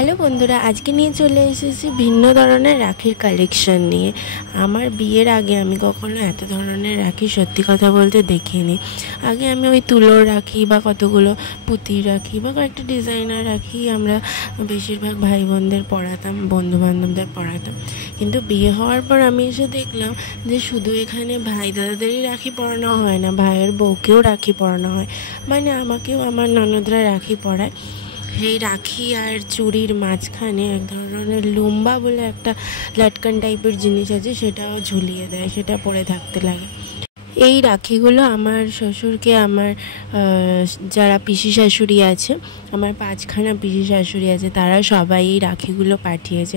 Hello বন্ধুরা, আজকে নিয়ে চলে এসেছি ভিন্ন ধরনের রাখির কালেকশন নিয়ে। আমার বিয়ের আগে আমি কখনো এত ধরনের রাখি সত্যি কথা বলতে দেখিনি। আগে আমি ওই তুলোর রাখি বা কতগুলো পুঁতির রাখি বা কয়েকটা ডিজাইনার রাখি আমরা বেশিরভাগ ভাই বোনদের পরাতাম, বন্ধুবান্ধবদের পরাতাম। কিন্তু বিয়ে হওয়ার পর আমি এসে দেখলাম যে শুধু এখানে ভাই দাদাদেরই রাখি পরানো হয় না, ভাইয়ের বউকেও রাখি পরানো হয়। মানে আমাকেও আমার ননদরা রাখি পরায়। সেই রাখি আর চুড়ির মাঝখানে এক ধরনের লুম্বা বলে একটা লটকন টাইপের জিনিস আছে, সেটাও ঝুলিয়ে দেয়, সেটা পরে থাকতে লাগে। এই রাখিগুলো আমার শ্বশুরকে আমার যারা পিসি শাশুড়ি আছে, আমার 5খানা পিসি শাশুড়ি আছে, তারা সবাই এই রাখিগুলো পাঠিয়েছে।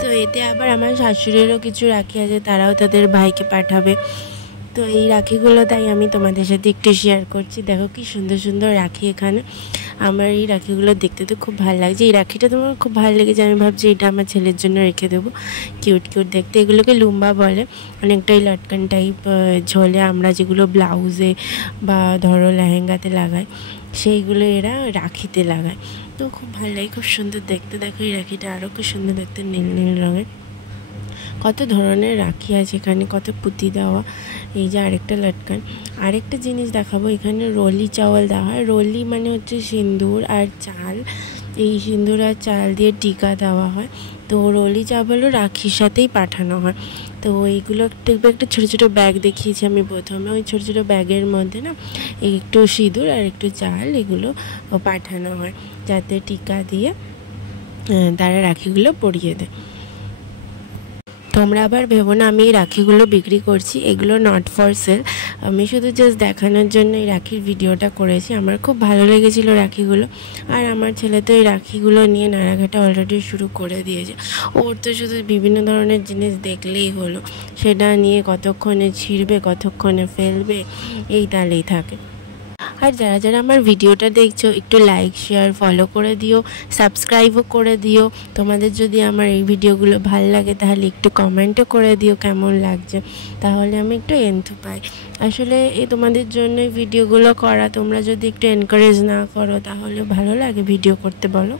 তো এতে আবার আমার শাশুড়িরও কিছু রাখি আছে, তারাও তাদের ভাইকে পাঠাবে। তো এই রাখিগুলো তাই আমি তোমাদের সাথে একটু শেয়ার করছি। দেখো কি সুন্দর সুন্দর রাখি এখানে। আমার এই রাখিগুলো দেখতে তো খুব ভালো লাগছে। এই রাখিটা তোমার খুব ভালো লেগেছে, আমি ভাবছি এটা আমার ছেলের জন্য রেখে দেবো। কিউট কিউট দেখতে। এগুলোকে লুম্বা বলে, অনেকটাই লটকান টাইপ ঝোলে আমরা যেগুলো ব্লাউজে বা ধরো লেহেঙ্গাতে লাগাই, সেইগুলো এরা রাখিতে লাগায়। তো খুব ভালো লাগে, খুব সুন্দর দেখতে। দেখো এই রাখিটা আরও খুব সুন্দর দেখতে, নীল নীল রঙের। কত ধরনের রাখি আছে এখানে, কত পুঁতি দেওয়া। এই যে আরেকটা লটকান। আরেকটা জিনিস দেখাবো, এখানে রলি চাওয়াল দেওয়া হয়। রলি মানে হচ্ছে সিঁদুর আর চাল, এই সিঁদুর আর চাল দিয়ে টিকা দেওয়া হয়। তো রলি চাওয়ালও রাখির সাথেই পাঠানো হয়। তো এইগুলো দেখবে একটা ছোটো ছোটো ব্যাগ দেখিয়েছি আমি প্রথমে, ওই ছোটো ছোটো ব্যাগের মধ্যে না একটু সিঁদুর আর একটু চাল এগুলো পাঠানো হয়, যাতে টিকা দিয়ে তারা রাখিগুলো পরিয়ে দেয়। তোমরা আবার ভেবো না আমি এই রাখিগুলো বিক্রি করছি, এগুলো নট ফর সেল। আমি শুধু জাস্ট দেখানোর জন্য এই রাখির ভিডিওটা করেছি। আমার খুব ভালো লেগেছিলো রাখিগুলো। আর আমার ছেলে তো এই রাখিগুলো নিয়ে নাড়াঘাটা অলরেডি শুরু করে দিয়েছে। ওর তো শুধু বিভিন্ন ধরনের জিনিস দেখলেই হলো, সেটা নিয়ে কতক্ষণে ছিঁড়বে, কতক্ষণে ফেলবে, এই তালেই থাকে। আর যারা যারা আমার ভিডিওটা দেখছো, একটু লাইক শেয়ার ফলো করে দিও, সাবস্ক্রাইবও করে দিও। তোমাদের যদি আমার এই ভিডিওগুলো ভালো লাগে তাহলে একটু কমেন্টও করে দিও কেমন লাগছে, তাহলে আমি একটু এনথু পাই। আসলে এই তোমাদের জন্য ভিডিওগুলো করা, তোমরা যদি একটু এনকারেজ না করো তাহলে ভালো লাগে ভিডিও করতে, বলো।